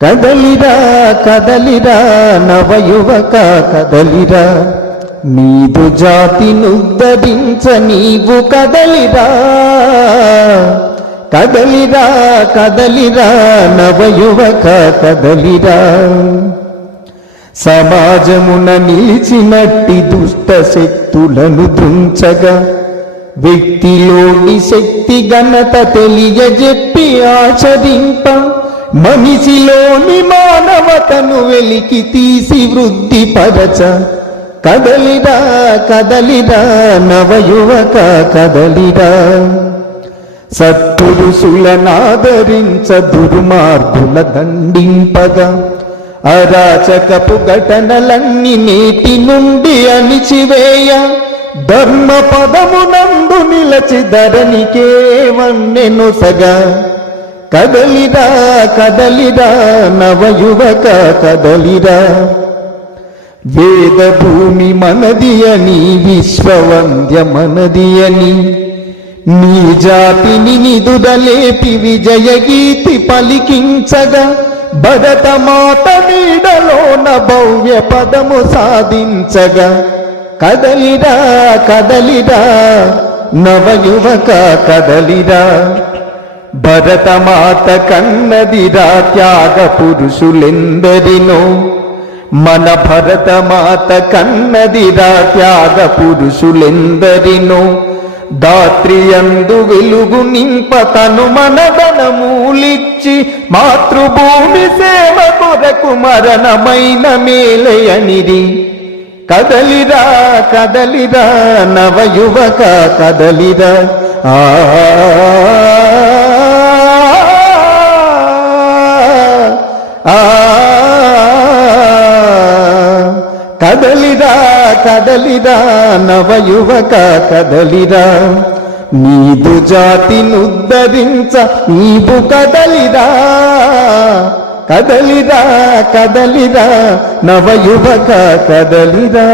కదలిరా కదలిరా నవయువక కదలిరా, నీదు జాతినుద్ధరించ నీవు కదలిరా. కదలిరా కదలిరా నవయువక కదలిరా, సమాజమున నిలిచినట్టి దుష్ట శక్తులను దుంచగా వ్యక్తిలోని శక్తి ఘనత తెలియజెప్పి ఆచరింప, మనిషిలోని మానవతను వెలికి తీసి వృద్ధి పరచ. కదలిరా కదలిరా నవయువక కదలిరా, సత్పురుషులనాదరించ దుర్మార్గుల దండింపగా అరాచకపు ఘటనలన్నీ నేటి నుండి అణిచివేయ, ధర్మ పదమునందు నిలచి ధరణికే వన్నెనొసగా. కదలిరా కదలిరా నవయువక కదలిరా, వేద భూమి మనది అని విశ్వవంద్య మనది అని నీ జాతిని నిదురలేపి విజయగీతి పలికించగా, భరతమాత నీడలోన భవ్య పదము సాధించగా. కదలిరా కదలిరా నవయువక కదలిరా, భరతమాత కన్నదిరా త్యాగ పురుషులెందరినో, మన భరతమాత కన్నదిరా త్యాగ పురుషులెందరినో. దాత్రియందు వెలుగు నింప తను మనదనమూలిచ్చి, మాతృభూమి సేవ కొరకు మరణమైన మేలయనిది. కదలిరా కదలిరా నవయువక కదలిరా. కదలిరా కదలిరా నవయువక కదలిరా, నీదు జాతినుద్ధరించ నీవు కదలిరా. కదలిరా కదలిరా నవయువక కదలిరా.